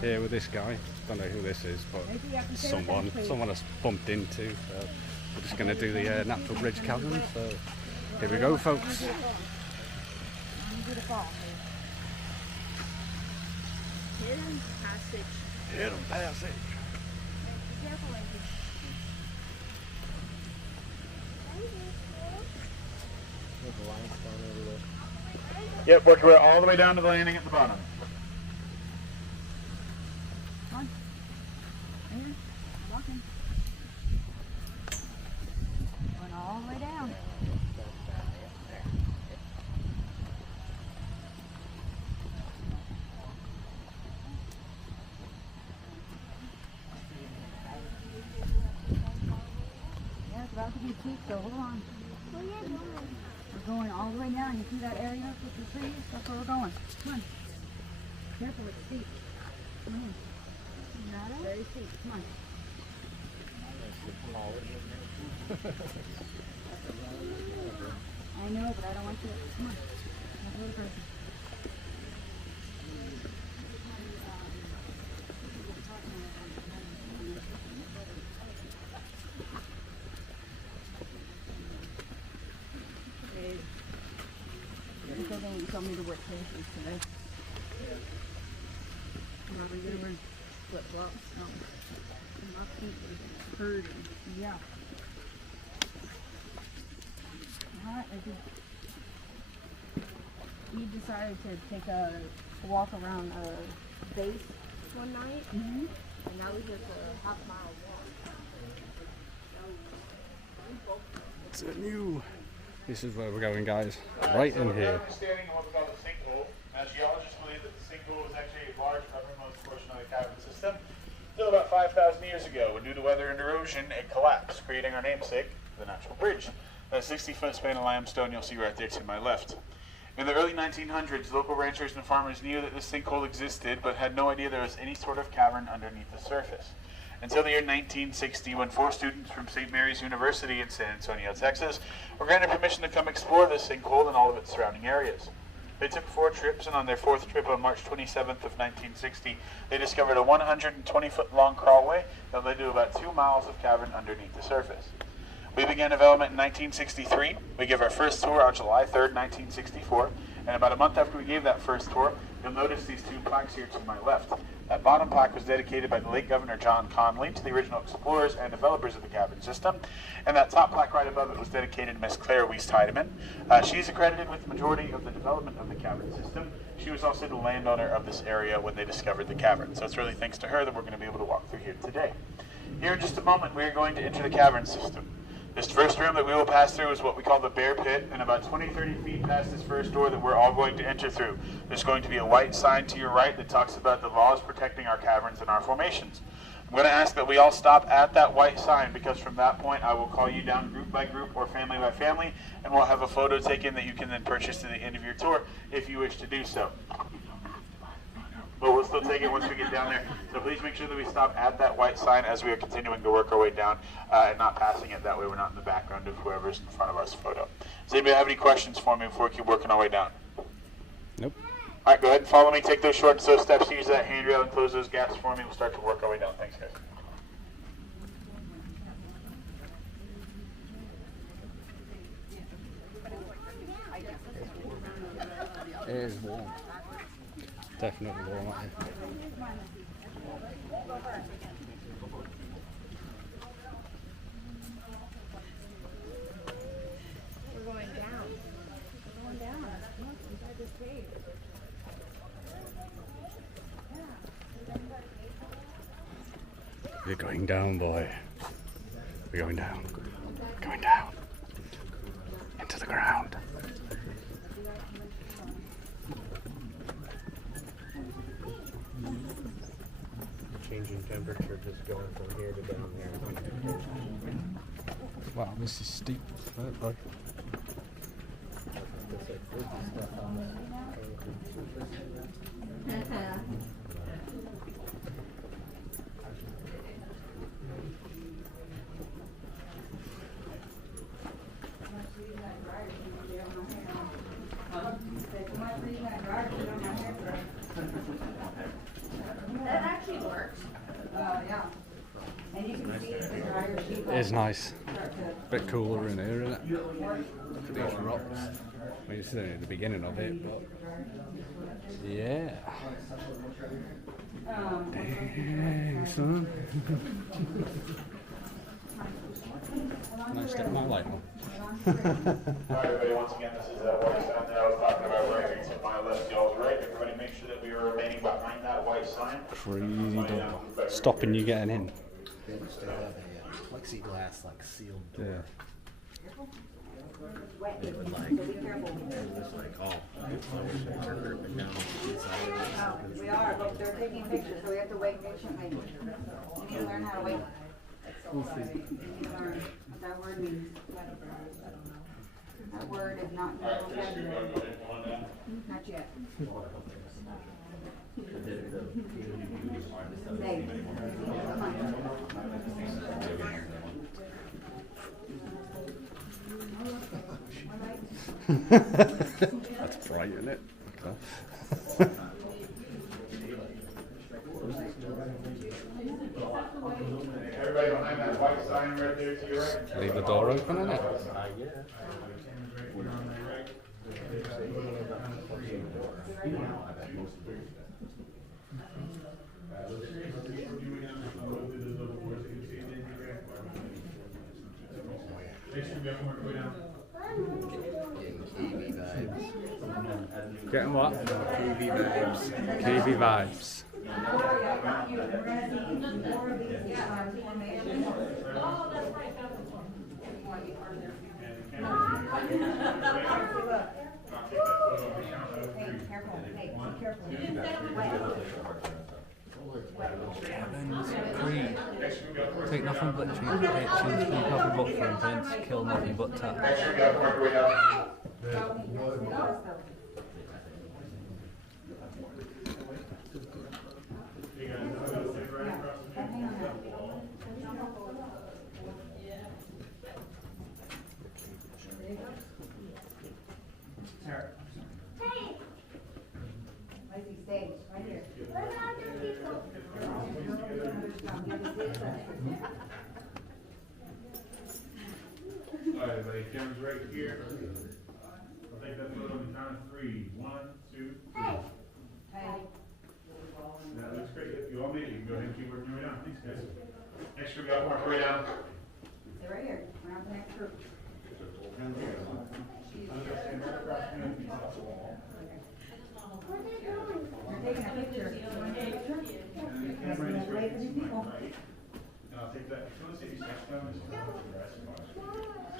here with this guy. Don't know who this is, but someone has bumped into. So we're just going to do the natural bridge Caverns. So here we go, folks. Hidden passage. Hidden passage. Yep, work your way all the way down to the landing at the bottom. Come on. Here, walking. Going all the way down. Yeah, it's about to be peak, so hold on. We're going all the way down. You see that area with the trees? That's where we're going. Come on. Careful, it's steep. Come on. Very steep. Come on. I know, but I don't want you to. Come on. Not the other person. You told me to wear cases today. Are we going to wear flip-flops? No. My feet are hurting. Yeah. Alright, you decided to take a walk around a base one night, and that was just a half-mile walk. It's a new. This is where we're going, guys. Right in here. We're standing in what we call the sinkhole. Now, geologists believe that the sinkhole is actually a large uppermost portion of the cavern system. Still about 5,000 years ago, when due to weather and erosion, it collapsed, creating our namesake, the natural bridge. That 60-foot span of limestone you'll see right there to my left. In the early 1900s, local ranchers and farmers knew that this sinkhole existed, but had no idea there was any sort of cavern underneath the surface. Until the year 1960, when 4 students from St. Mary's University in San Antonio, Texas, were granted permission to come explore this sinkhole and all of its surrounding areas. They took 4 trips, and on their 4th trip on March 27th of 1960, they discovered a 120-foot-long crawlway that led to about 2 miles of cavern underneath the surface. We began development in 1963. We gave our first tour on July 3rd, 1964, and about a month after we gave that first tour, you'll notice these 2 plaques here to my left. That bottom plaque was dedicated by the late Governor John Conley to the original explorers and developers of the cavern system, and that top plaque right above it was dedicated to Miss Claire Wiest-Heidemann. She's accredited with the majority of the development of the cavern system. She was also the landowner of this area when they discovered the cavern, so it's really thanks to her that we're going to be able to walk through here today. Here in just a moment, we are going to enter the cavern system. This first room that we will pass through is what we call the bear pit, and about 20-30 feet past this first door that we're all going to enter through, there's going to be a white sign to your right that talks about the laws protecting our caverns and our formations. I'm going to ask that we all stop at that white sign, because from that point I will call you down group by group or family by family, and we'll have a photo taken that you can then purchase at the end of your tour if you wish to do so. But we'll still take it once we get down there. So please make sure that we stop at that white sign as we are continuing to work our way down and not passing it. That way we're not in the background of whoever's in front of us photo. Does anybody have any questions for me before we keep working our way down? Nope. All right, go ahead and follow me. Take those short and slow steps. Use that handrail and close those gaps for me. We'll start to work our way down. Thanks, guys. It is warm. Definitely warm out here. We're going down. We're going down. Look, inside this cave. You're going down, boy. We're going down. We're going down. Into the ground. Changing temperature, just going from here to down there. Wow, this is steep. Right, boy. actually works. Yeah. And you can see the drier sheet. It's nice. Bit cooler in here, isn't it? Look at these rocks. I mean, it's only at the beginning of it, but yeah. Dang, son. Nice step my light on. Alright, everybody, once again, this is that white sign that I was talking about right here to my left, y'all's right. Everybody make sure that we are remaining behind that white sign. Crazy dog. Stopping you getting in. They used to have a plexiglass like sealed door. Yeah. They would like, it was like, oh, flowers are dripping down the inside of this. We are, but they're taking pictures, so we have to wait patiently. We need to learn how to wait. We need to learn what that word means. That word is not in the vocabulary. Not yet. Dave, come on. That's bright, isn't it? Okay. Everybody behind that white sign right there to your right. Leave the door open, innit? Getting what? KV vibes. KV vibes. Hey, careful. Hey, be careful. Creed. Take nothing but cheap pictures, leave nothing but footprints, kill nothing but tats. Make sure you got work way down. Lazy stage, right here. Alright, everybody, camera's right here. I'll take that photo on the count of 3. 1, 2, 3. Hey. That looks great. If you all made it, you can go ahead and keep working your way down. Thanks, guys. Next, we got mark way down. Stay right here. We're on the next group. You're taking a picture. You want to take a picture? Yes, we have to wait for these people. And I'll take that. If you want to see these next time, it's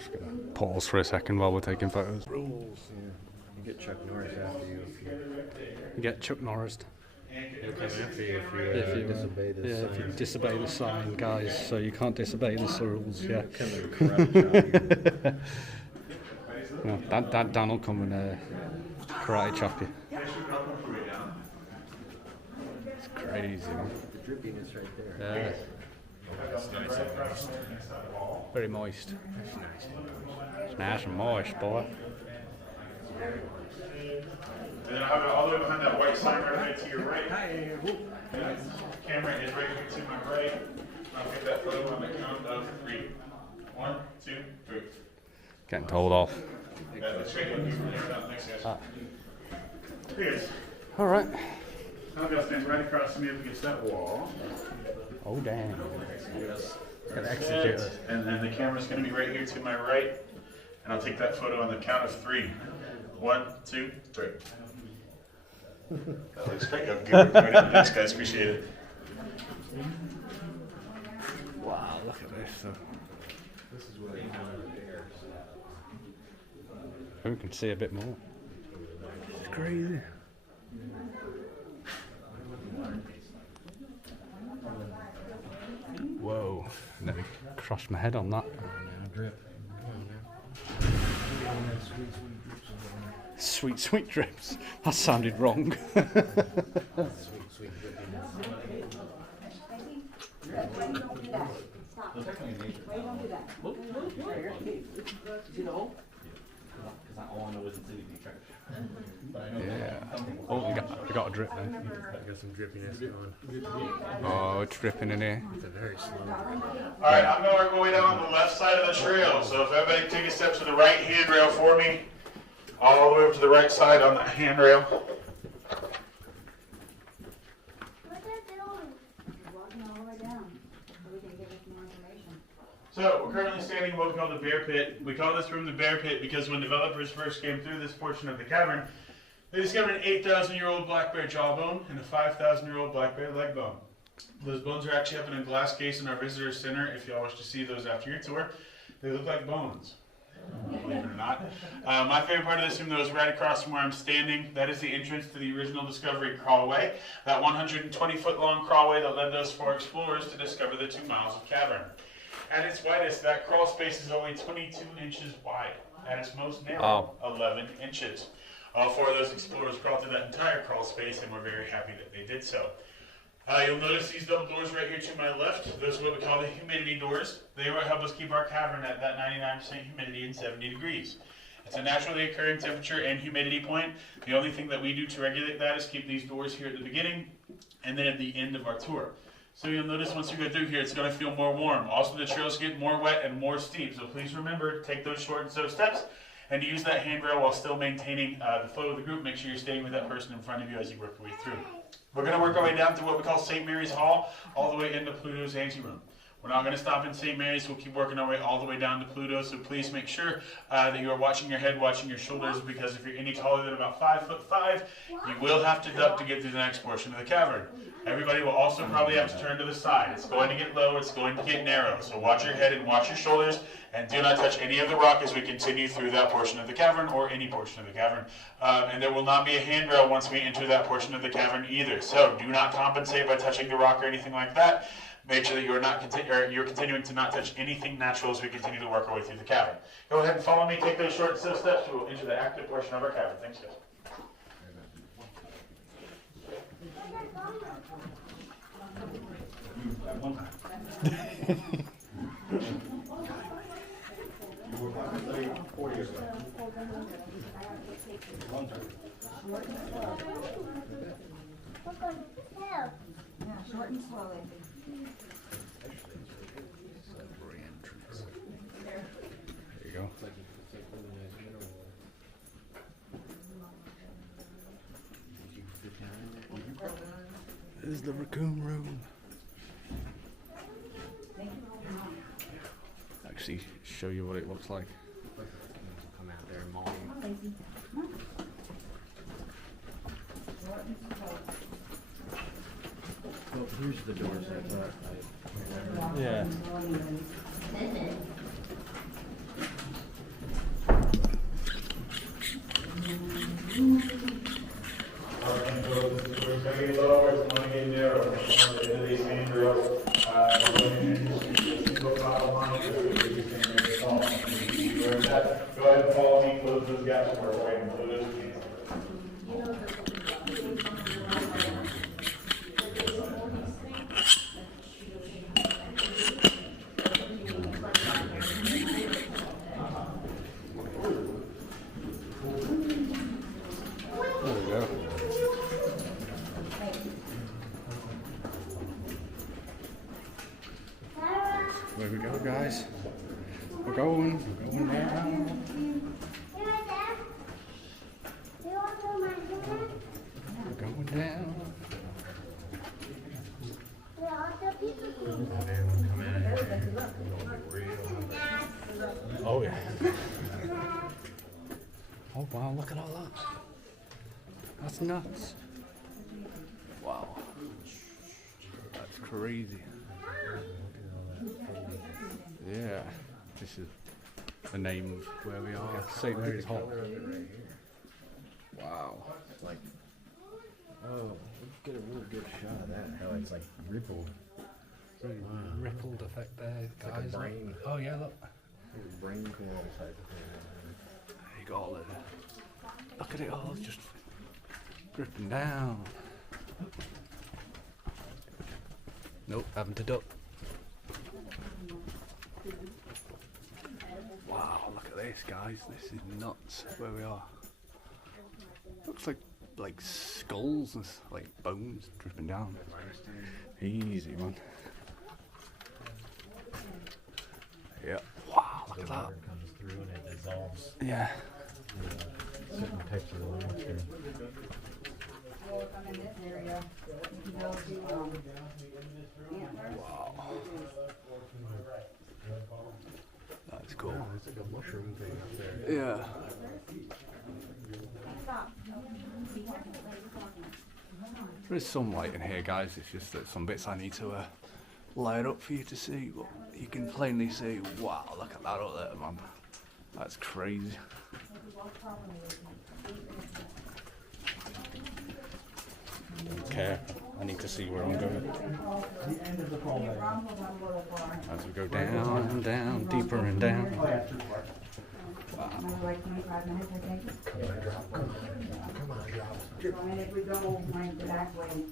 Just gonna pause for a second while we're taking photos. Rules. Yeah. You get Chuck Norris after you. You get Chuck Norris. He'll come after you if you disobey the If you sign. disobey the sign, guys, so you can't disobey the rules, yeah. Come and karate chop you. No, Dan will come and karate chop you. It's crazy, man. The drippiness right there. Yeah. That's nice. Very moist. That's nice. It's nice and moist, boy. And then I'll have it all the way behind that white sign right to your right. Camera is right here to my right. I'll take that photo on the count of 3. 1, 2, 3. Getting told off. That's great. Thanks, guys. Here it is. All right. Now I'll stand right across from me up against that wall. Oh, damn. Got That's execute it. it. And then the camera's going to be right here to my right. And I'll take that photo on the count of 3. 1, 2, 3. That looks great. Have a good work. Thanks, guys. Appreciate it. Wow, look at this. This is what I want to air. Who can see a bit more? It's crazy. Whoa, nearly crushed my head on that. Drip. Sweet, sweet drips. That sounded wrong. Sweet, sweet drippiness. Why you don't do that? Stop. Why you don't do that? See the hole? Because all I know is it's easy. But I know Yeah. Oh, we got a drip there. I got some drippiness going. Oh, it's dripping in here. It's a very slow. All right, I'm going to work my way down on the left side of the trail. So if everybody take a step to the right handrail for me, all the way up to the right side on the handrail. Walking all the way down so we can give us more information. So we're currently standing in what we call the bear pit. We call this room the bear pit because when developers first came through this portion of the cavern, they discovered an 8,000-year-old black bear jawbone and a 5,000-year-old black bear leg bone. Those bones are actually up in a glass case in our visitor center. If y'all wish to see those after your tour, they look like bones. Believe it or not. My favorite part of this room, though, is right across from where I'm standing. That is the entrance to the original Discovery Crawlway, that 120-foot-long crawlway that led those 4 explorers to discover the 2 miles of cavern. At its widest, that crawl space is only 22 inches wide. At its most narrow, 11 inches. All 4 of those explorers crawled through that entire crawl space, and we're very happy that they did so. You'll notice these double doors right here to my left. Those are what we call the humidity doors. They will help us keep our cavern at that 99% humidity and 70 degrees. It's a naturally occurring temperature and humidity point. The only thing that we do to regulate that is keep these doors here at the beginning and then at the end of our tour. So you'll notice once you go through here, it's going to feel more warm. Also, the trails get more wet and more steep. So please remember, take those short and slow steps and use that handrail while still maintaining the flow of the group. Make sure you're staying with that person in front of you as you work your way through. We're going to work our way down to what we call St. Mary's Hall, all the way into Pluto's anteroom. We're not going to stop in St. Mary's. We'll keep working our way all the way down to Pluto. So please make sure that you are watching your head, watching your shoulders, because if you're any taller than about 5'5", you will have to duck to get through the next portion of the cavern. Everybody will also probably have to turn to the side. It's going to get low. It's going to get narrow. So watch your head and watch your shoulders, and do not touch any of the rock as we continue through that portion of the cavern or any portion of the cavern. And there will not be a handrail once we enter that portion of the cavern either. So do not compensate by touching the rock or anything like that. Make sure that you're continuing to not touch anything natural as we continue to work our way through the cavern. Go ahead and follow me. Take those short steps. We'll enter the active portion of our cavern. Thanks, guys. One time. Yeah, short and slowly. There you go. This is the raccoon room. Actually, show you what it looks like. Come out there and maul you. Well, here's the doors I thought. Yeah. Go ahead and follow me, close those gaps for us, right, and close those gates. There we go. There we go, guys. We're going down. We're going down. Oh yeah. Oh wow, look at all that. That's nuts. Wow. That's crazy. Yeah. This is the name of where we are. St. Mary's Hall. Wow. Like, oh, let's get a real good shot of that. How it's like rippled. Rippled effect there, Like guys. a brain. Oh yeah, look. Brain canal type of thing. You got all the. Look at it all, just dripping down. Nope, having to duck. Wow, look at this, guys. This is nuts where we are. Looks like skulls and like bones dripping down. Easy, man. Yeah. Wow, look at that. Comes through and it dissolves. Yeah. Certain types of limestone. Well, if I'm in this area, you can go to Antlers. Wow. That's cool. It's like a mushroom thing up there. Yeah. There is some light in here, guys. It's just that some bits I need to light up for you to see. But you can plainly see, wow, look at that up there, man. That's crazy. Okay, I need to see where I'm going. As we go down and down, deeper and down. Another like 25 minutes, I think. Come on, drop. I mean, if we go like the back way,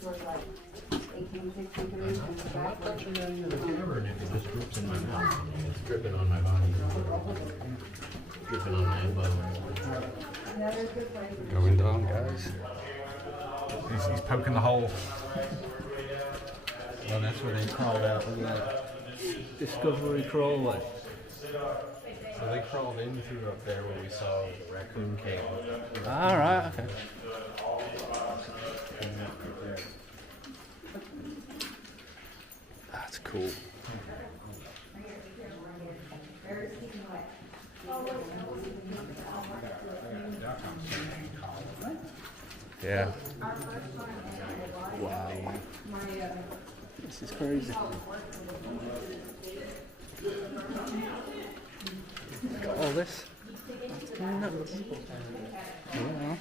towards like 1863 and the back way. Touching any of the cavern if it just drips in my mouth. It's dripping on my body. Dripping on my elbow. Another good place. Going down, guys. He's poking the hole. Well, that's where they crawled out. Look at that. Discovery crawler. So they crawled in through up there where we saw the raccoon cave. Alright, okay. That's cool. Yeah. Wow. This is crazy. Got all this. Nuts. Yeah.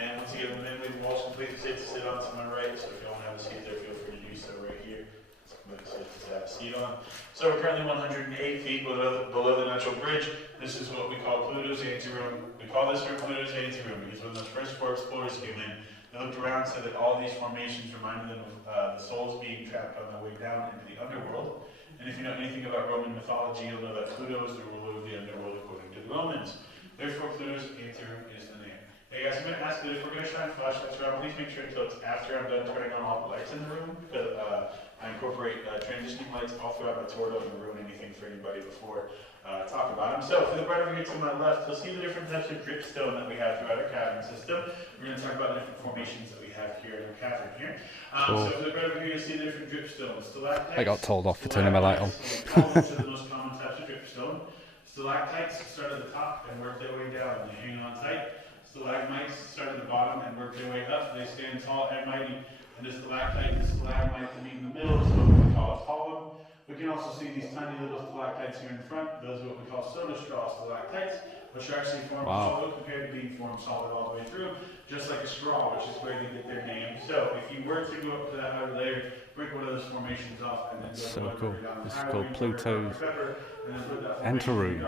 And once again, the midway walls completely safe to sit on to my right, so if you don't have a seat there, feel free to do so right here. It's completely safe to have a seat on. So we're currently 108 feet below the natural bridge. This is what we call Pluto's anteroom. We call this room Pluto's anteroom because when those first four explorers came in, they looked around and said that all these formations reminded them of the souls being trapped on their way down into the underworld. And if you know anything about Roman mythology, you'll know that Pluto is the ruler of the underworld according to the Romans. Therefore, Pluto's anteroom is the name. Hey guys, I'm going to ask that if we're going to shine flashlights around, please make sure until it's after I'm done turning on all the lights in the room, because I incorporate transitioning lights all throughout my tour. Don't ruin anything for anybody before talk about them. So, for the right over here to my left, you'll see the different types of dripstone that we have throughout our cavern system. We're going to talk about the different formations that we have here in our cavern here. So, for the right over here, you'll see the different dripstones. Stalactites. I got told off for turning my light on. These are the most common types of dripstone. Stalactites start at the top and work their way down, and they hang on tight. Stalagmites start at the bottom and work their way up. They stand tall and mighty. And the stalactite and stalagmite to be in the middle is what we call a column. We can also see these tiny little stalactites here in front. Those are what we call soda straw stalactites, which are actually formed solid compared to being formed solid all the way through, just like a straw, which is where they get their name. So if you were to go up to that outer layer, break one of those formations off, and then go So cool. down This is the called Pluto's anteroom.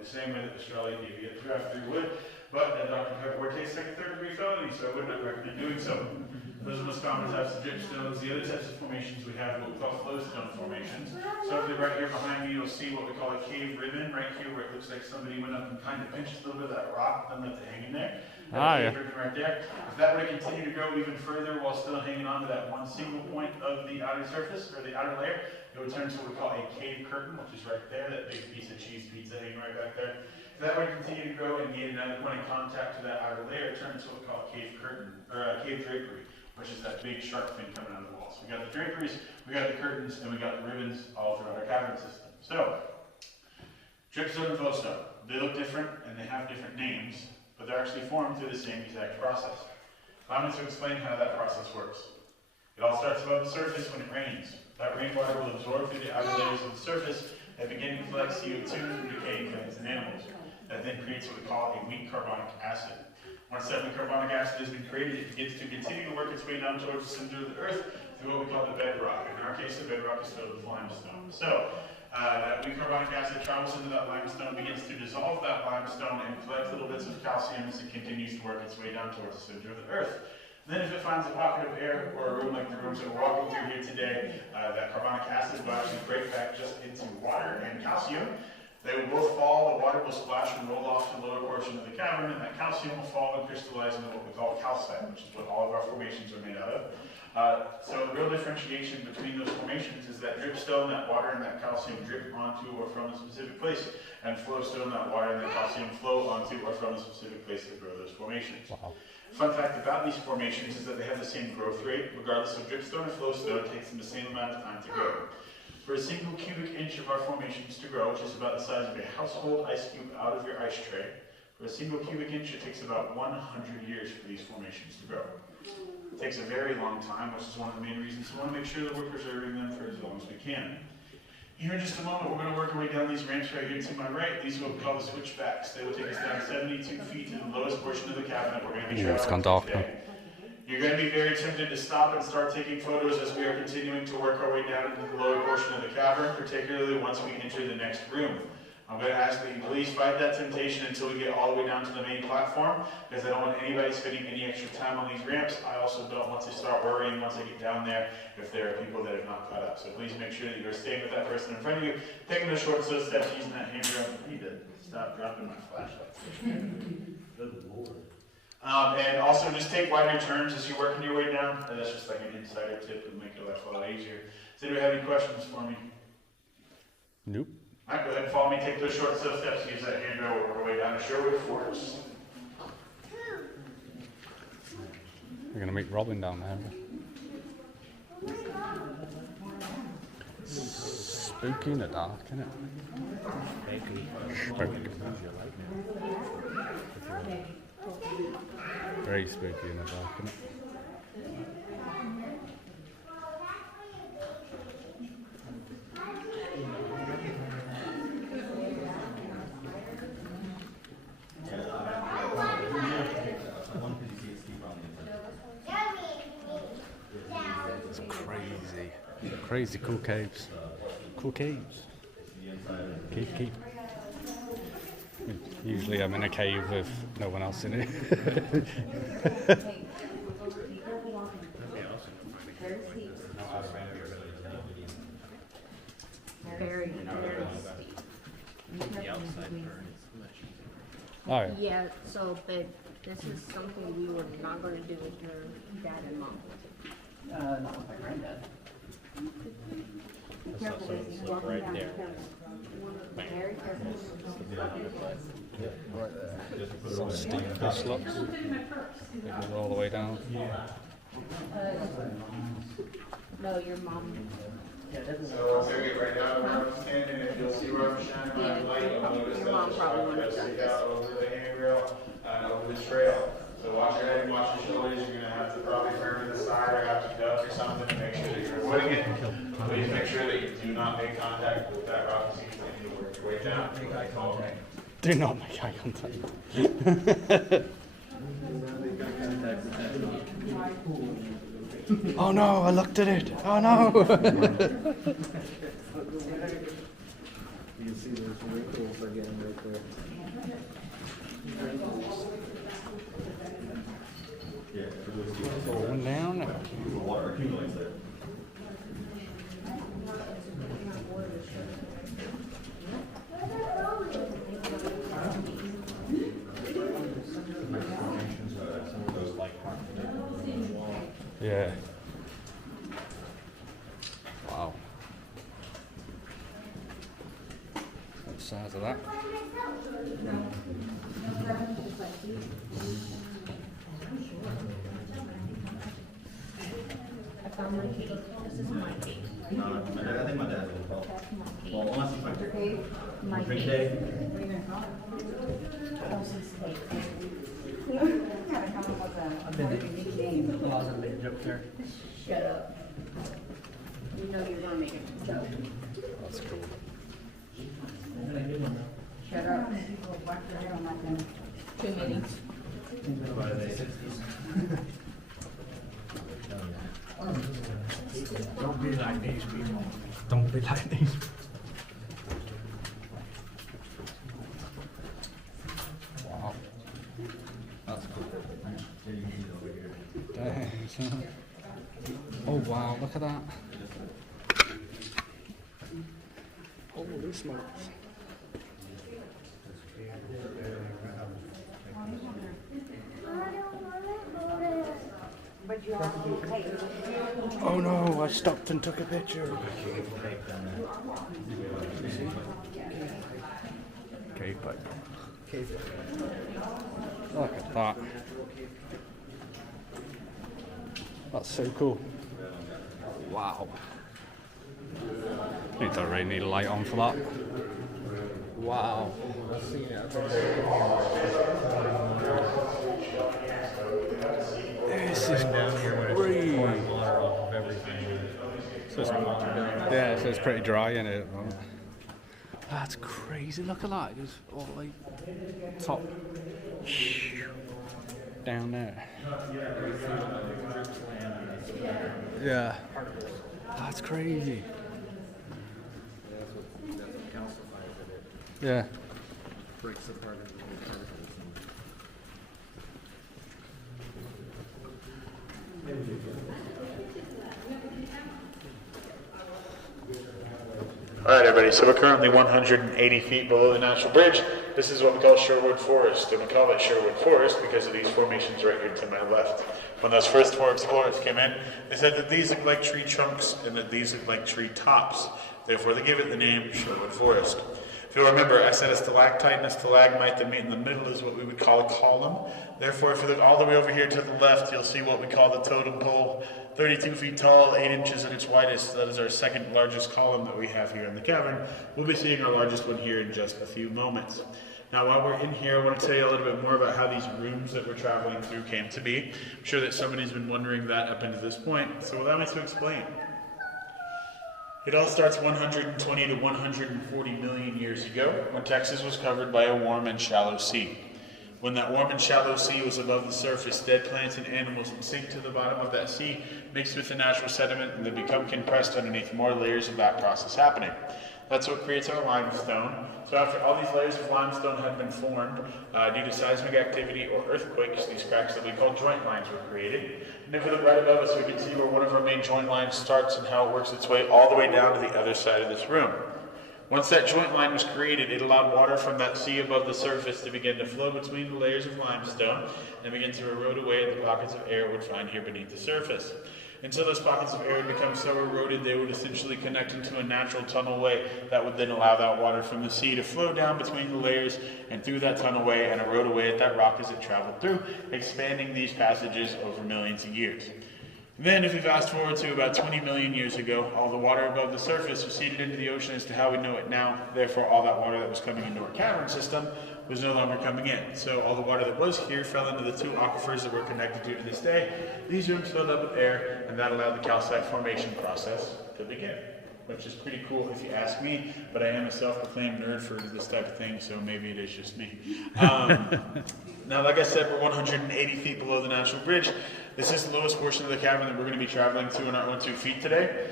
The same way that Australia gave you a draft through wood, but Dr. Pepper tastes like a third-degree felony, so I would not recommend doing so. Those are the most common types of dripstones. The other types of formations we have what we call flowstone formations. So if they're right here behind me, you'll see what we call a cave ribbon right here, where it looks like somebody went up and kind of pinched a little bit of that rock and left it hanging there. Cave ribbon right there. If that were to continue to grow even further while still hanging on to that one single point of the outer surface, or the outer layer, it would turn to what we call a cave curtain, which is right there, that big piece of cheese pizza hanging right back there. If that were to continue to grow and gain another point of contact to that outer layer, it turns to what we call a cave curtain, or a cave drapery, which is that big sharp thing coming out of the walls. We got the draperies, we got the curtains, and we got the ribbons all throughout our cavern system. So, dripstone and flowstone, they look different and they have different names, but they're actually formed through the same exact process. Allow me to explain how that process works. It all starts above the surface when it rains. That rainwater will absorb through the outer layers of the surface and begin to collect CO2 from decaying plants and animals. That then creates what we call a weak carbonic acid. Once that weak carbonic acid has been created, it begins to continue to work its way down towards the center of the earth through what we call the bedrock. In our case, the bedrock is filled with limestone. So, that weak carbonic acid travels into that limestone, begins to dissolve that limestone and collect little bits of calcium as it continues to work its way down towards the center of the earth. Then if it finds a pocket of air or a room like the rooms that we're walking through here today, that carbonic acid will actually break back just into water and calcium. They will both fall, the water will splash and roll off to the lower portion of the cavern, and that calcium will fall and crystallize into what we call calcite, which is what all of our formations are made out of. So the real differentiation between those formations is that dripstone, that water and that calcium drip onto or from a specific place, and flowstone, that water and that calcium flow onto or from a specific place to grow those formations. Wow. Fun fact about these formations is that they have the same growth rate, regardless of dripstone or flowstone. It takes them the same amount of time to grow. For a single cubic inch of our formations to grow, which is about the size of a household ice cube out of your ice tray, for a single cubic inch, it takes about 100 years for these formations to grow. It takes a very long time, which is one of the main reasons we want to make sure that we're preserving them for as long as we can. Here in just a moment, we're going to work our way down these ramps right here to my right. These are what we call the switchbacks. They will take us down 72 feet to the lowest portion of the cabinet. We're going to be It's gone dark now. today. You're going to be very tempted to stop and start taking photos as we are continuing to work our way down into the lower portion of the cavern, particularly once we enter the next room. I'm going to ask that you please fight that temptation until we get all the way down to the main platform, because I don't want anybody spending any extra time on these ramps. I also don't want to start worrying once I get down there if there are people that have not caught up. So please make sure that you're staying with that person in front of you, taking those short slow steps, using that handrail. I need to stop dropping my flashlight. Good Lord. And also just take wider turns as you're working your way down. That's just like an insider tip and make your life a lot easier. Does anybody have any questions for me? Nope. All right, go ahead and follow me. Take those short slow steps. Use that handrail. Work our way down to Sherwood Forks. We're going to meet Robin down there. Spooky in the dark, isn't it? Spooky. Very spooky in the dark, isn't it? It's crazy. Crazy cool caves. Cool caves. Keep. Usually I'm in a cave with no one else in it. Very steep. Oh yeah. Yeah, so babe, this is something we were not going to do with your dad and mom. Not with my granddad. Be careful, Daisy. Walking right down there. the hill. Very careful. Some steep slopes. They go all the way down. No, your mom. So area right now, where I'm standing, if you'll see where I'm shining my light, you'll notice Your that mom the probably shark wouldn't does have stick done out over the handrail and over the trail. So watch your head and watch your shoulders. You're going to have to probably turn to the side or have to duck or something to make sure that you're avoiding it. Please make sure that you do not make contact with that rock as you continue to work your way down. Do not make eye contact. Oh no, I looked at it. Oh no. You can see those wrinkles again right there. Falling down. Water accumulates there. Yeah. Wow. What size of that? I found my cake. This is my cake. I think my dad will help. Well, unless he's like, Okay, my drink cake. day. What are you gonna call it? Kelsey's cake. Gotta come up with a unique name. Shut up. You know you're going to make a joke. That's cool. Shut up. Whack your head on that thing. Too many. Don't be like these people. Don't be like these. Wow. That's cool. Oh wow, look at that. Holy smokes. But you have to take it. Oh no, I stopped and took a picture. Cave pipe. Look at that. That's so cool. Wow. Don't really need a light on for that. Wow. This is crazy. Yeah, so it's pretty dry in it. That's crazy. Look at that. It goes all the way top down there. Yeah. That's crazy. Yeah. Breaks apart into little particles. Alright everybody, so we're currently 180 feet below the National Bridge. This is what we call Sherwood Forest, and we call it Sherwood Forest because of these formations right here to my left. When those first four explorers came in, they said that these look like tree trunks and that these look like tree tops. Therefore, they give it the name Sherwood Forest. If you'll remember, I said a stalactite and a stalagmite that meet in the middle is what we would call a column. Therefore, if you look all the way over here to the left, you'll see what we call the totem pole, 32 feet tall, 8 inches at its widest. That is our second largest column that we have here in the cavern. We'll be seeing our largest one here in just a few moments. Now, while we're in here, I want to tell you a little bit more about how these rooms that we're traveling through came to be. I'm sure that somebody's been wondering that up until this point, so allow me to explain. It all starts 120 to 140 million years ago when Texas was covered by a warm and shallow sea. When that warm and shallow sea was above the surface, dead plants and animals would sink to the bottom of that sea, mixed with the natural sediment, and they become compressed underneath more layers of that process happening. That's what creates our limestone. So after all these layers of limestone had been formed due to seismic activity or earthquakes, these cracks that we call joint lines were created. And if we look right above us, we can see where one of our main joint lines starts and how it works its way all the way down to the other side of this room. Once that joint line was created, it allowed water from that sea above the surface to begin to flow between the layers of limestone and begin to erode away at the pockets of air it would find here beneath the surface. Until those pockets of air had become so eroded, they would essentially connect into a natural tunnelway that would then allow that water from the sea to flow down between the layers and through that tunnelway and erode away at that rock as it traveled through, expanding these passages over millions of years. Then, if we fast forward to about 20 million years ago, all the water above the surface receded into the ocean as to how we know it now. Therefore, all that water that was coming into our cavern system was no longer coming in. So all the water that was here fell into the two aquifers that we're connected to this day. These rooms filled up with air, and that allowed the calcite formation process to begin, which is pretty cool if you ask me, but I am a self-proclaimed nerd for this type of thing, so maybe it is just me. Now, like I said, we're 180 feet below the National Bridge. This is the lowest portion of the cavern that we're going to be traveling to in our own 2 feet today.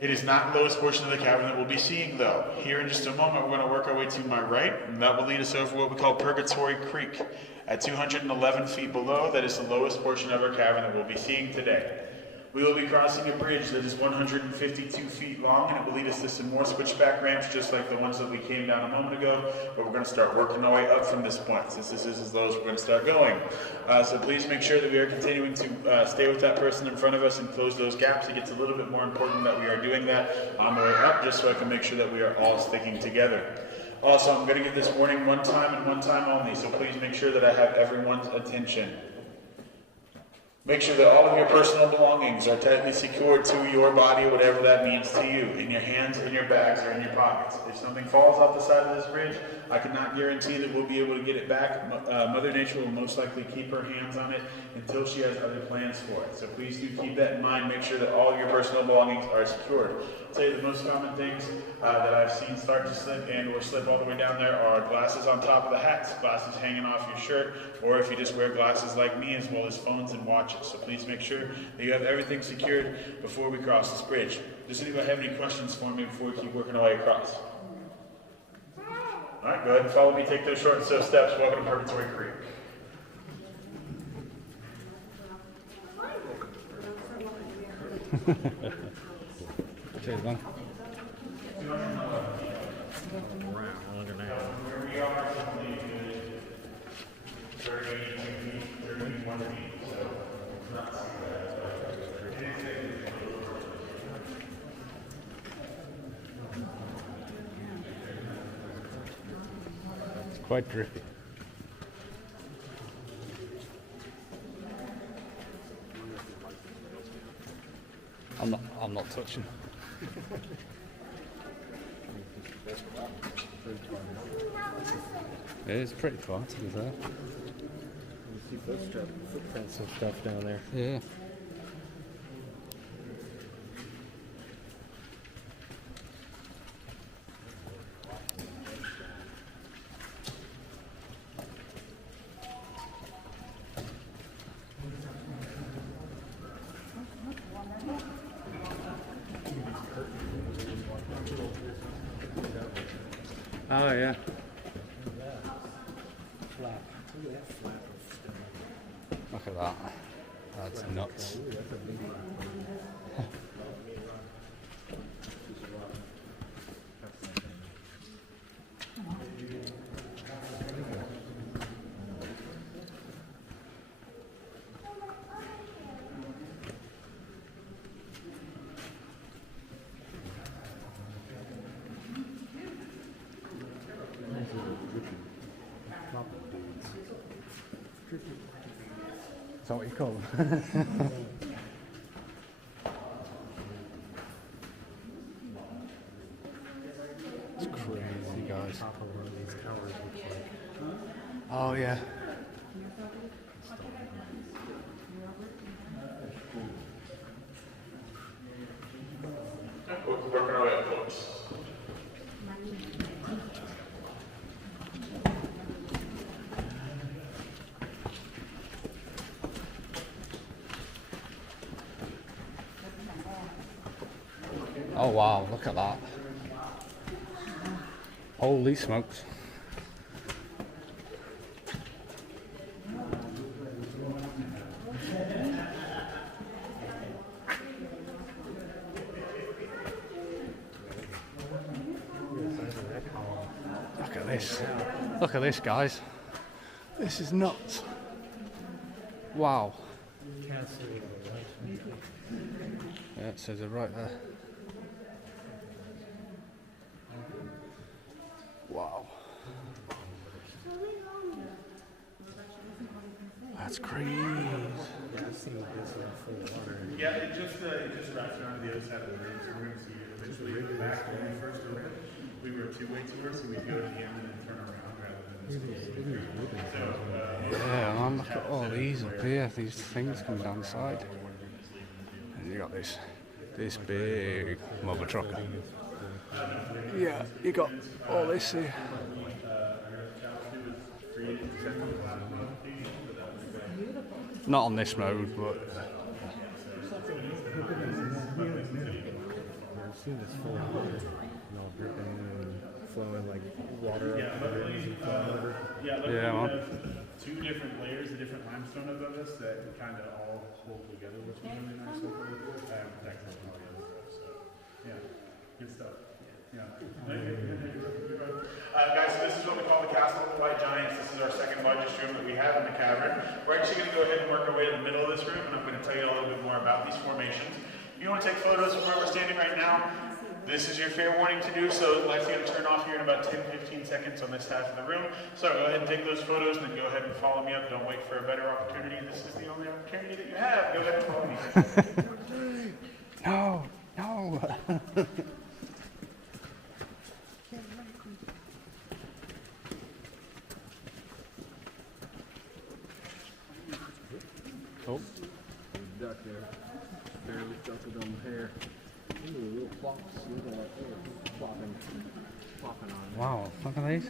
It is not the lowest portion of the cavern that we'll be seeing, though. Here in just a moment, we're going to work our way to my right, and that will lead us over what we call Purgatory Creek. At 211 feet below, that is the lowest portion of our cavern that we'll be seeing today. We will be crossing a bridge that is 152 feet long, and it will lead us to some more switchback ramps, just like the ones that we came down a moment ago, but we're going to start working our way up from this point. Since this is as low as we're going to start going. So please make sure that we are continuing to stay with that person in front of us and close those gaps. It gets a little bit more important that we are doing that on the way up, just so I can make sure that we are all sticking together. Also, I'm going to give this warning one time and one time only, so please make sure that I have everyone's attention. Make sure that all of your personal belongings are tightly secured to your body, whatever that means to you, in your hands, in your bags, or in your pockets. If something falls off the side of this bridge, I cannot guarantee that we'll be able to get it back. Mother Nature will most likely keep her hands on it until she has other plans for it. So please do keep that in mind. Make sure that all of your personal belongings are secured. I'll tell you the most common things that I've seen start to slip and or slip all the way down there are glasses on top of the hats, glasses hanging off your shirt, or if you just wear glasses like me, as well as phones and watches. So please make sure that you have everything secured before we cross this bridge. Does anybody have any questions for me before we keep working our way across? All right, go ahead and follow me. Take those short and slow steps. Welcome to Purgatory Creek. Cheers, man. Wow, look at that. Where we are, It's quite drippy. I'm not touching. It is pretty far, to be fair. You see footprints and stuff down there. Yeah. Oh yeah. Look at that. That's nuts. Is that what you call them? It's crazy, guys. Oh yeah. Working our way up, folks. Oh wow, look at that. Holy smokes. Look at this. Look at this, guys. This is nuts. Wow. Yeah, it says it right there. Wow. That's crazy. Yeah, it just wraps around to the other side of the rim, so we're going to see it eventually back when we first were in. We were a two-way tour, so we'd go to the end and then turn around rather than this. So, Yeah, man, look at all these up here. These things come down the side. And you got this big mother trucker. Yeah, you got all this here. Not on this mode, but I've seen this full of water, and all dripping and flowing like water up the rings and flowing over. yeah, look, yeah, we man. have two different layers, the different limestone above us that kind of all hold together, which is really nice. Protect us from all the other stuff. So, yeah, good stuff. Yeah. Guys, so this is what we call the Castle of the White Giants. This is our second largest room that we have in the cavern. We're actually going to go ahead and work our way to the middle of this room, and I'm going to tell you a little bit more about these formations. If you want to take photos of where we're standing right now, this is your fair warning to do so. The light's going to turn off here in about 10-15 seconds on this half of the room. So go ahead and take those photos, and then go ahead and follow me up. Don't wait for a better opportunity. This is the only opportunity that you have. Go ahead and follow me. No, no. Oh. Duck there, barely ducted on the hair. Ooh, little plops, plopping on. Wow, look at these.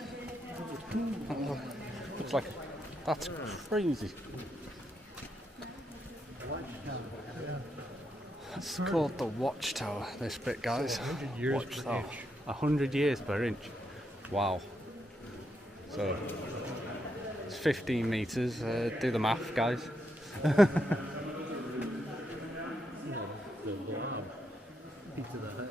Looks like that's crazy. It's called the Watchtower, this bit, guys. 100 years per Watchtower. inch. 100 years per inch. Wow. So it's 15 meters. Do the math, guys. The blob. Piece of the head.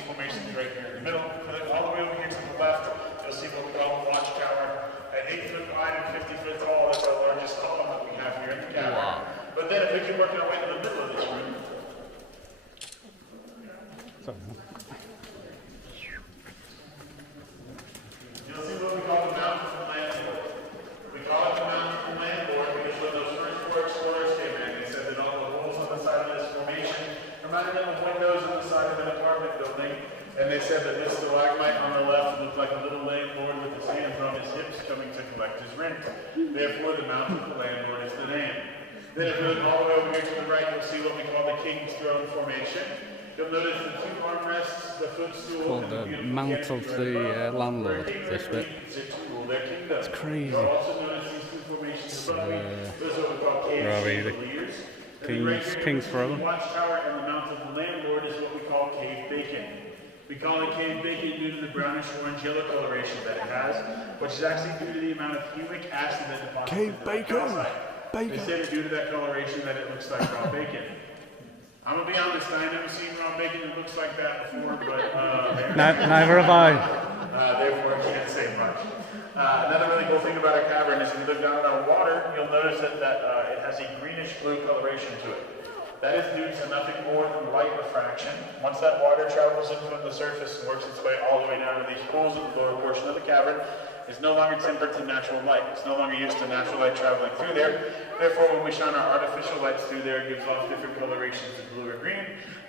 these formations right here in the middle. Then all the way over here to the left, you'll see what we call a watchtower. At 8 foot wide and 50 foot tall, that's our largest column that we have here in the cavern. Wow. But then if we keep working our way to the middle of this room, you'll see what we call the mountain of the landlord. We call it the mountain of the landlord because when those first four explorers came in, they said that all the holes on the side of this formation reminded them of windows on the side of an apartment building. And they said that this stalagmite on the left looked like a little landlord with his hands on his hips coming to collect his rent. Therefore, the mountain of the landlord is the name. Then if we look all the way over here to the right, you'll see what we call the King's Throne formation. You'll notice the two armrests, the footstool, Called and the the beautiful Mount of the Landlord, this bit. It's crazy. You'll also notice these two formations above me. Those are what we call cave chandeliers. King's Throne. The watchtower and the Mount of the Landlord is what we call cave bacon. We call it cave bacon due to the brownish orange yellow coloration that it has, which is actually due to the amount of humic acid that deposits Cave into bacon! that calcite. They said it's due to that coloration that it looks like raw bacon. I'm gonna be honest, I ain't never seen raw bacon that looks like that before, but Neither have I. therefore I can't say much. Another really cool thing about our cavern is if you look down at our water, you'll notice that, it has a greenish blue coloration to it. That is due to nothing more than light refraction. Once that water travels in from the surface and works its way all the way down to these pools in the lower portion of the cavern, it's no longer tempered to natural light. It's no longer used to natural light traveling through there. Therefore, when we shine our artificial lights through there, it gives off different colorations of blue or green.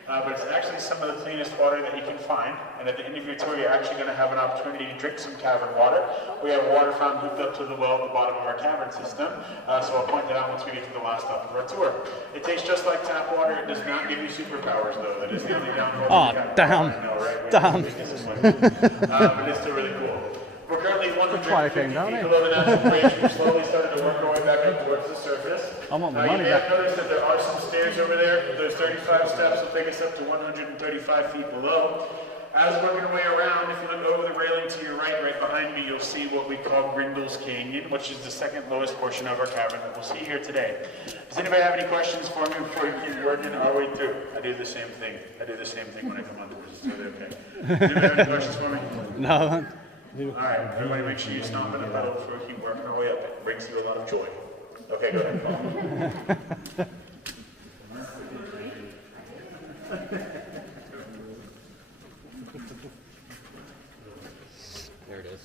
But it's actually some of the cleanest water that you can find. And at the end of your tour, you're actually going to have an opportunity to drink some cavern water. We have a water fountain hooked up to the well at the bottom of our cavern system. So I'll point that out once we get to the last stop of our tour. It tastes just like tap water. It does not give you superpowers, though. That is the only downfall. Oh, damn. Know, right? Damn. But it's still really cool. We're currently 150 feet below the natural bridge. We're slowly starting to work our way back up towards the surface. I want the You money may back. have noticed that there are some stairs over there. Those 35 steps will take us up to 135 feet below. As we're working our way around, if you look over the railing to your right, right behind me, you'll see what we call Grindle's Canyon, which is the second lowest portion of our cavern that we'll see here today. Does anybody have any questions for me before we keep working our way through? I do the same thing. I do the same thing when I come on tours. It's totally okay. Does anybody have any questions for me? No. Alright, everybody make sure you stomp in the pedal before we keep working our way up. It brings you a lot of joy. Okay, go ahead, Paul. There it is.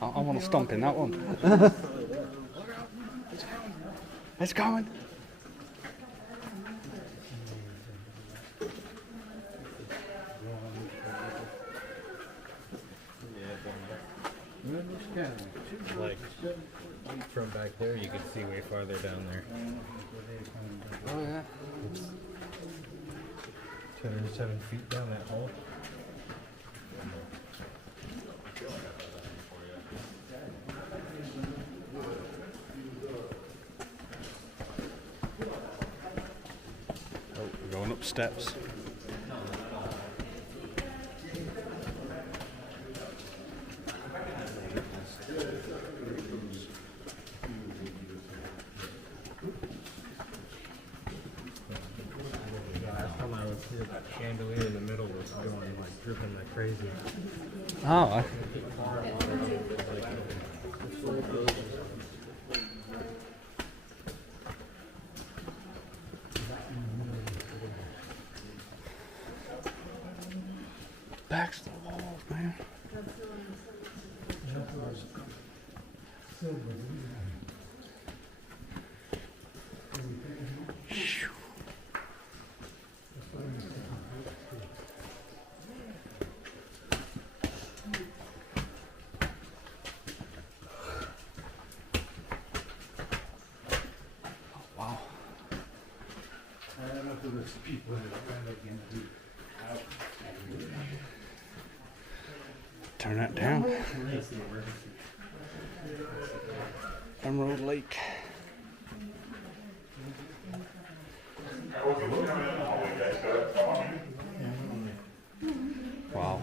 I want to stomp in that one. It's coming. Like, from back there, you can see way farther down there. Oh yeah. 207 feet down that hole. Oh, we're going up steps. That chandelier in the middle was going like dripping like crazy. Oh. Back to the walls, man. Wow. Turn that down. Emerald Lake. Wow.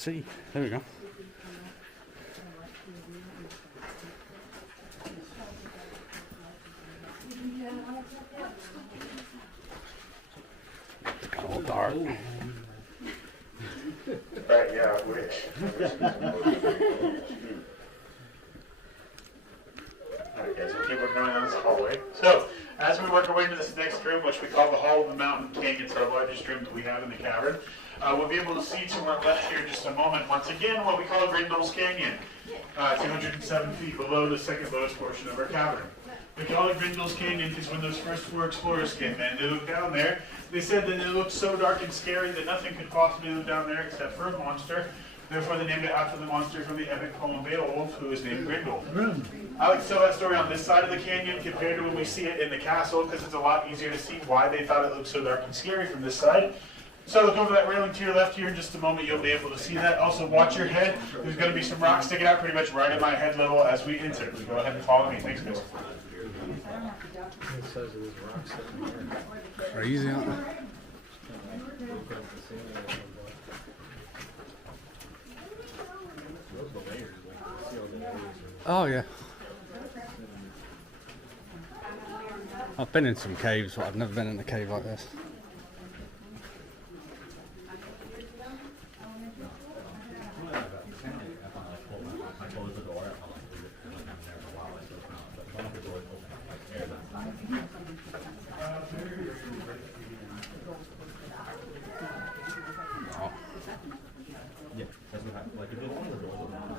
see. There we go. It's kind of all dark. Right, yeah, I wish. Alright guys, we'll keep working our way down this hallway. So, as we work our way into this next room, which we call the Hall of the Mountain King, it's our largest room that we have in the cavern, we'll be able to see to our left here in just a moment, once again, what we call Grindle's Canyon, 207 feet below the second lowest portion of our cavern. We call it Grindle's Canyon because when those first 4 explorers came in, they looked down there, they said that it looked so dark and scary that nothing could possibly live down there except for a monster. Therefore, they named it after the monster from the epic poem Beowulf, who is named Grindel. I like to tell that story on this side of the canyon compared to when we see it in the castle, because it's a lot easier to see why they thought it looked so dark and scary from this side. So look over that railing to your left here in just a moment, you'll be able to see that. Also watch your head. There's going to be some rocks sticking out pretty much right at my head level as we enter. Go ahead and follow me. Thanks, guys. Crazy, aren't they? Oh yeah. I've been in some caves, but I've never been in a cave like this.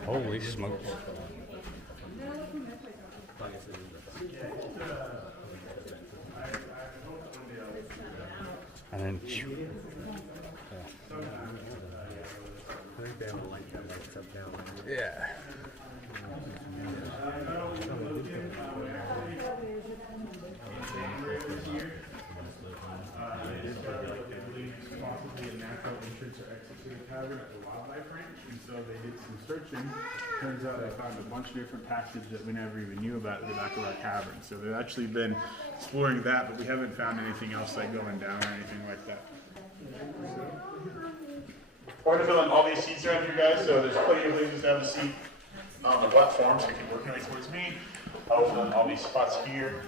Holy smokes. And then I think they all like that lights up down there. yeah. Cavern at the wildlife ranch, and so they did some searching. Turns out they found a bunch of different passages that we never even knew about at the back of our cavern. So they've actually been exploring that, but we haven't found anything else like going down or anything like that. We're going to fill in all these seats around here, guys, so there's plenty of places to have a seat on the platform, so you can work your way towards me. I'll fill in all these spots here.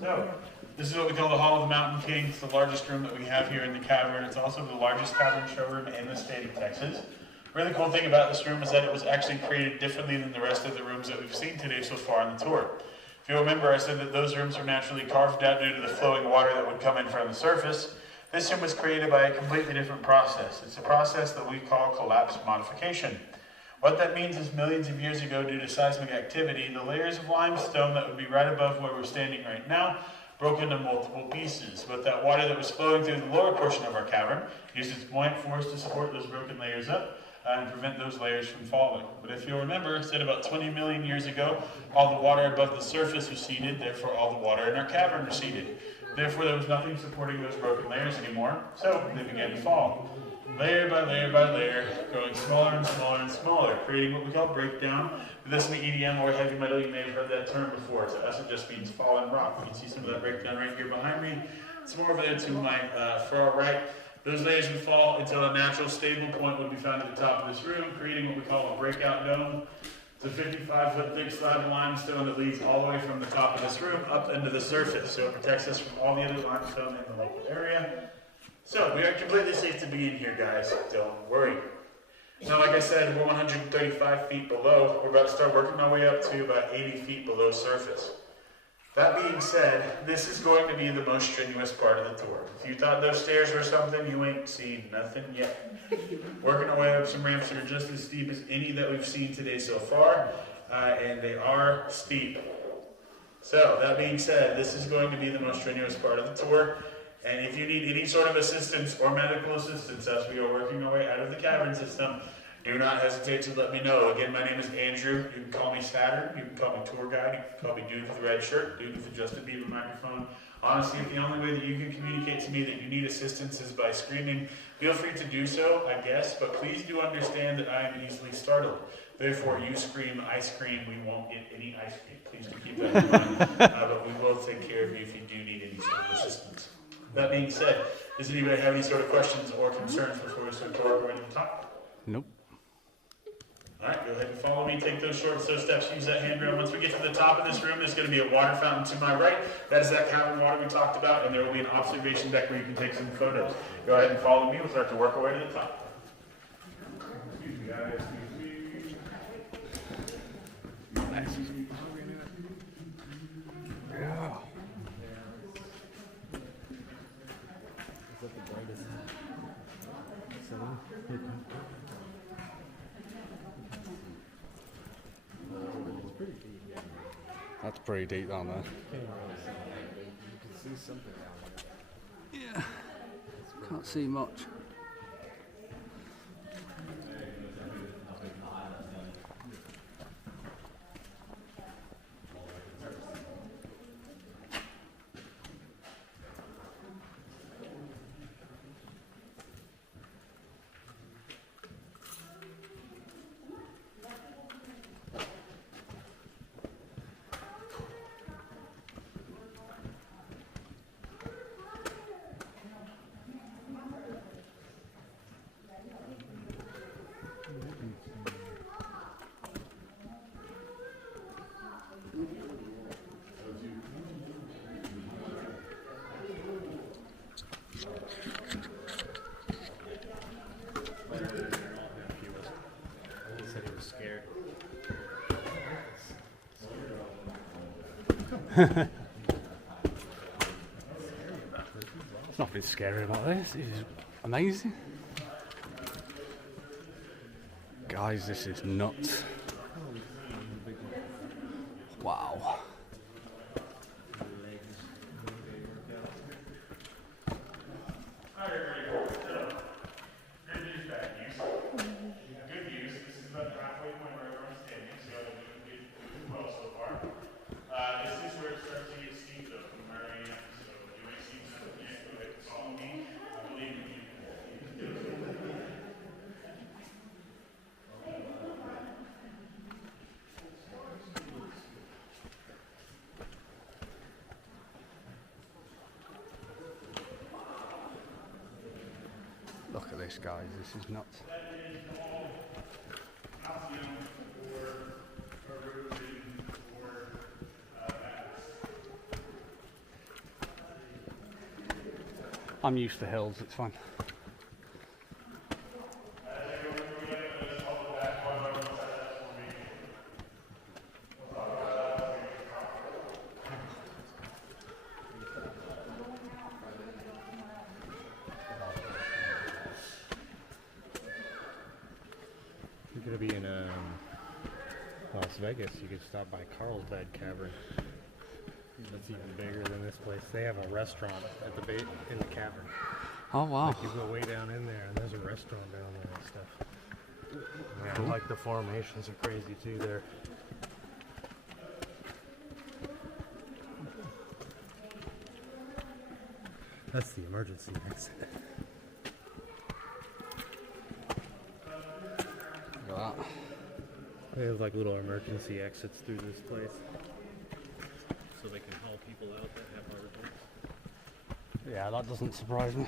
So, this is what we call the Hall of the Mountain King. It's the largest room that we have here in the cavern. It's also the largest cavern showroom in the state of Texas. Really cool thing about this room is that it was actually created differently than the rest of the rooms that we've seen today so far on the tour. If you remember, I said that those rooms are naturally carved out due to the flowing water that would come in from the surface. This room was created by a completely different process. It's a process that we call collapse modification. What that means is millions of years ago, due to seismic activity, the layers of limestone that would be right above where we're standing right now broke into multiple pieces. But that water that was flowing through the lower portion of our cavern used its buoyant force to support those broken layers up and prevent those layers from falling. But if you'll remember, I said about 20 million years ago, all the water above the surface receded, therefore all the water in our cavern receded. Therefore there was nothing supporting those broken layers anymore, so they began to fall. Layer by layer by layer, growing smaller and smaller and smaller, creating what we call breakdown. With this in the EDM or heavy metal, you may have heard that term before. To us, it just means fallen rock. You can see some of that breakdown right here behind me. It's more over there to my far right. Those layers would fall until a natural stable point would be found at the top of this room, creating what we call a breakout dome. It's a 55-foot thick slab of limestone that leads all the way from the top of this room up into the surface. So it protects us from all the other limestone in the local area. So we are completely safe to be in here, guys. Don't worry. Now, like I said, we're 135 feet below. We're about to start working our way up to about 80 feet below surface. That being said, this is going to be the most strenuous part of the tour. If you thought those stairs were something, you ain't seen nothing yet. Working our way up some ramps that are just as steep as any that we've seen today so far, and they are steep. So, that being said, this is going to be the most strenuous part of the tour. And if you need any sort of assistance or medical assistance as we are working our way out of the cavern system, do not hesitate to let me know. Again, my name is Andrew. You can call me Saturn. You can call me Tour Guide. You can call me Dude with the Red Shirt, Dude with the Justin Bieber microphone. Honestly, if the only way that you can communicate to me that you need assistance is by screaming, feel free to do so, I guess. But please do understand that I am easily startled. Therefore, you scream, I scream, we won't get any ice cream. Please do keep that in mind. But we will take care of you if you do need any sort of assistance. That being said, does anybody have any sort of questions or concerns before we start to work our way to the top? Nope. All right, go ahead and follow me. Take those short slow steps. Use that handrail. Once we get to the top of this room, there's going to be a water fountain to my right. That is that cavern water we talked about, and there will be an observation deck where you can take some photos. Go ahead and follow me. We'll start to work our way to the top. Excuse me, guys. Excuse me. Yeah. That's pretty deep down there. Yeah. Can't see much. He said he was scared. There's nothing scary about this. This is amazing. Guys, this is nuts. Wow. Good news. This is about the halfway point where everyone's standing, so we're doing well so far. This is where it starts to get steep, though, from where I am. So you may see some go ahead and follow me. I believe in you. Look at this, guys. This is nuts. I'm used to hills, it's fine. You're gonna be in Las Vegas. You could stop by Carlsbad Cavern. That's even bigger than this place. They have a restaurant at the bait in the cavern. Oh, wow. Like you go way down in there, and there's a restaurant down there and stuff. Yeah, Cool. like the formations are crazy too there. That's the emergency exit. Look at that. They have like little emergency exits through this place, so they can haul people out that have heart attacks. Yeah, that doesn't surprise me.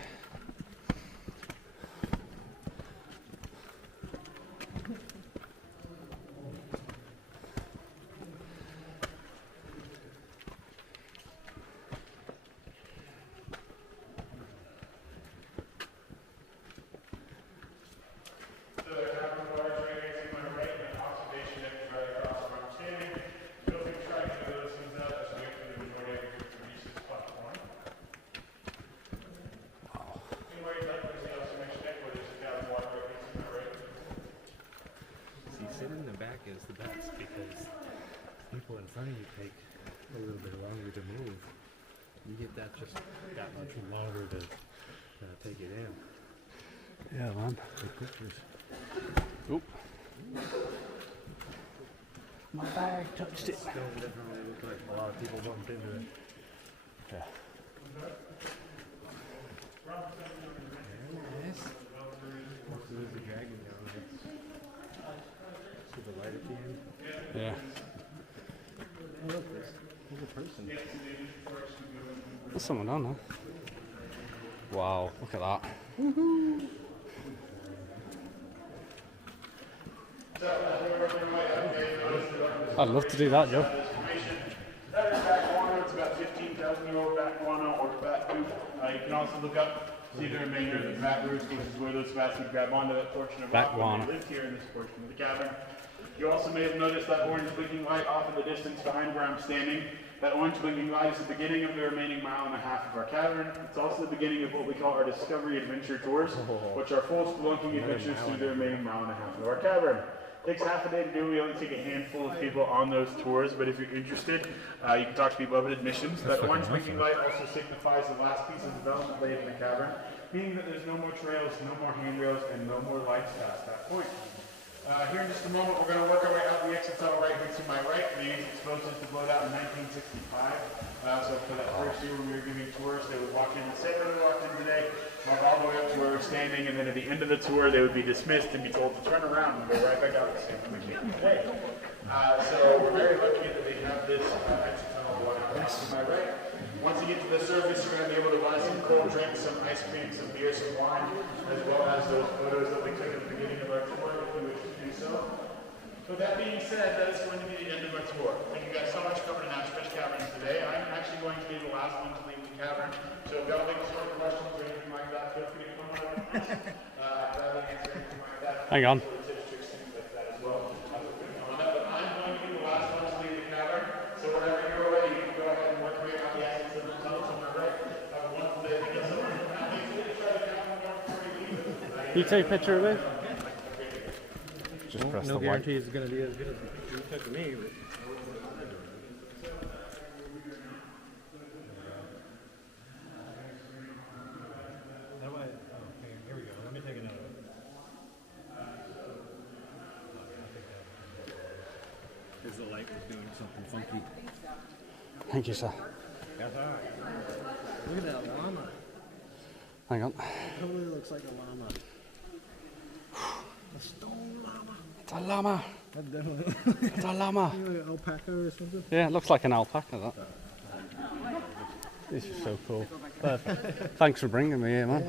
See, sitting in the back is the best because people in front of you take a little bit longer to move. You get that just that much longer to take it in. Yeah, man. The pictures. Oop. My bag touched it. Still definitely look like a lot of people bumped into it. Yeah. There's a dragon down there. See the light at the end? Yeah. Oh, look, there's a person. There's someone on there. Wow, look at that. I'd love to do that, Joe. That is bat guano. It's about 15,000-year-old bat guano or bat poop. You can also look up, see the remainder of the bat roots, which is where those bats would grab onto that portion of rock when they lived here in this portion of the cavern. You also may have noticed that orange blinking light off in the distance behind where I'm standing. That orange blinking light is the beginning of the remaining 1.5 miles of our cavern. It's also the beginning of what we call our Discovery Adventure Tours, which are full spelunking adventures through the remaining 1.5 miles of our cavern. It takes half a day to do. We only take a handful of people on those tours, but if you're interested, you can talk to people about admissions. That orange blinking light also signifies the last piece of development laid in the cavern, meaning that there's no more trails, no more handrails, and no more lights past that point. Here in just a moment, we're going to work our way out the exit tunnel right here to my right. They used explosives to blow it out in 1965. So for that first year when we were giving tours, they would walk in the same way we walked in today, walk all the way up to where we're standing, and then at the end of the tour, they would be dismissed and be told to turn around and go right back out the same way we came today. So we're very lucky that they have this exit tunnel going out to my right. Once you get to the surface, you're going to be able to buy some cold drinks, some ice cream, some beer, some wine, as well as those photos that we took at the beginning of our tour, if you wish to do so. With that being said, that is going to be the end of our tour. Thank you guys so much for coming to Fish Caverns today. I'm actually going to be the last one to leave the cavern, so if y'all have any sort of questions or anything like that, feel free to come on up and ask. Rather than answer anything like that, Hang on. I'm going to be the last one to leave the cavern, so whenever you're ready, you can go ahead and work your way out the exits of the tunnel to my right. Have a wonderful day. Thank you so much. Now, make sure to try to come on before you leave. Can you take a picture of it? Just press No the white. guarantee it's going to be as good as you took me. But... Here we go. Let me take another one. Because the light was doing something funky. Thank you, sir. That's all right. Look at that llama. Hang on. It totally looks like a llama. A stone llama. It's a llama. That definitely It's a llama. like an alpaca or something. Yeah, it looks like an alpaca, that. This is so cool. Perfect. Thanks for bringing me here, man. I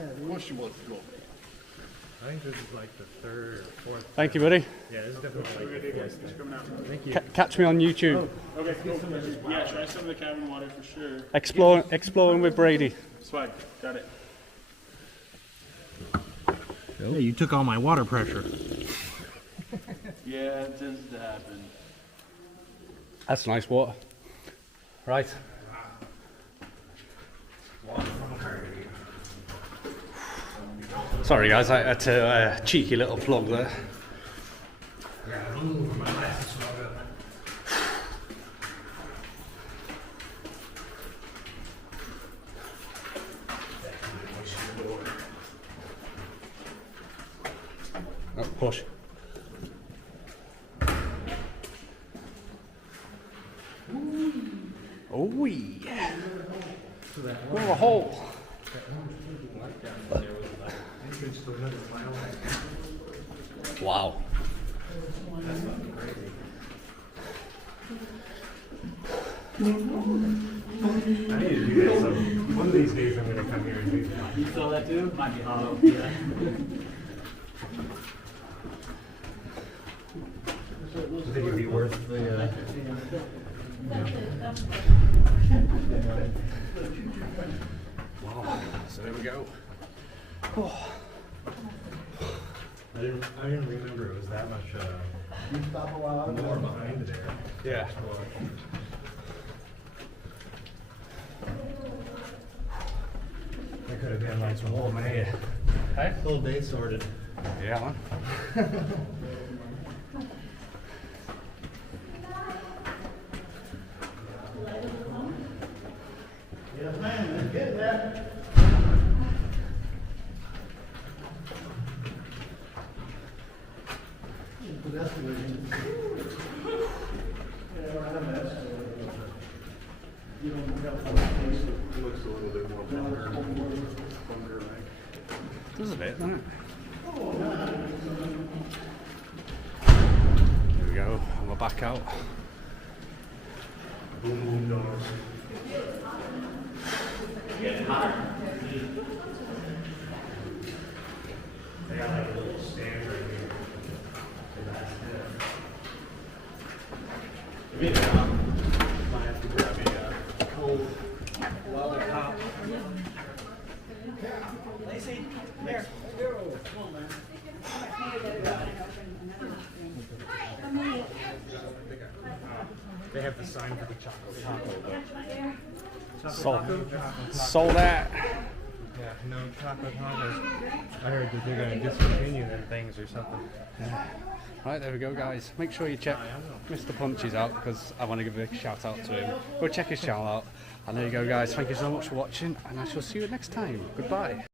think this is like the third or fourth. Thank you, buddy. Yeah, this is definitely like the fourth thing. Thank you. Catch me on YouTube. Okay, cool. Yeah, try some of the cavern water for sure. Exploring with Brady. Swag, got it. Hey, you took all my water pressure. Yeah, it tends to happen. That's nice water. Right. Sorry guys, I had to cheeky little plug there. Oh, push. Oh yeah. What a hole. Wow. I need to do that. So one of these days I'm going to come here and do that. You feel that too? Might be hollow. Yeah. I think it'd be worth the. Wow. So there we go. I didn't remember it was that much more behind there. Yeah. That could have been like some old man. Hey? Little day sorted. Yeah, man. Yes, man, it's getting there. Does a bit, doesn't it? There we go, and we're back out. Boom boom doors. Getting hotter. They got like a little stand right here. Might have to grab a cold level top. Lacey, here. Come on, man. They have the sign for the chocolate taco. Sold out. Yeah, no chocolate tacos. I heard that they're going to discontinue them things or something. Right, there we go, guys. Make sure you check Mr. Punches out because I want to give a big shout out to him. Go check his channel out. And there you go, guys. Thank you so much for watching, and I shall see you next time. Goodbye.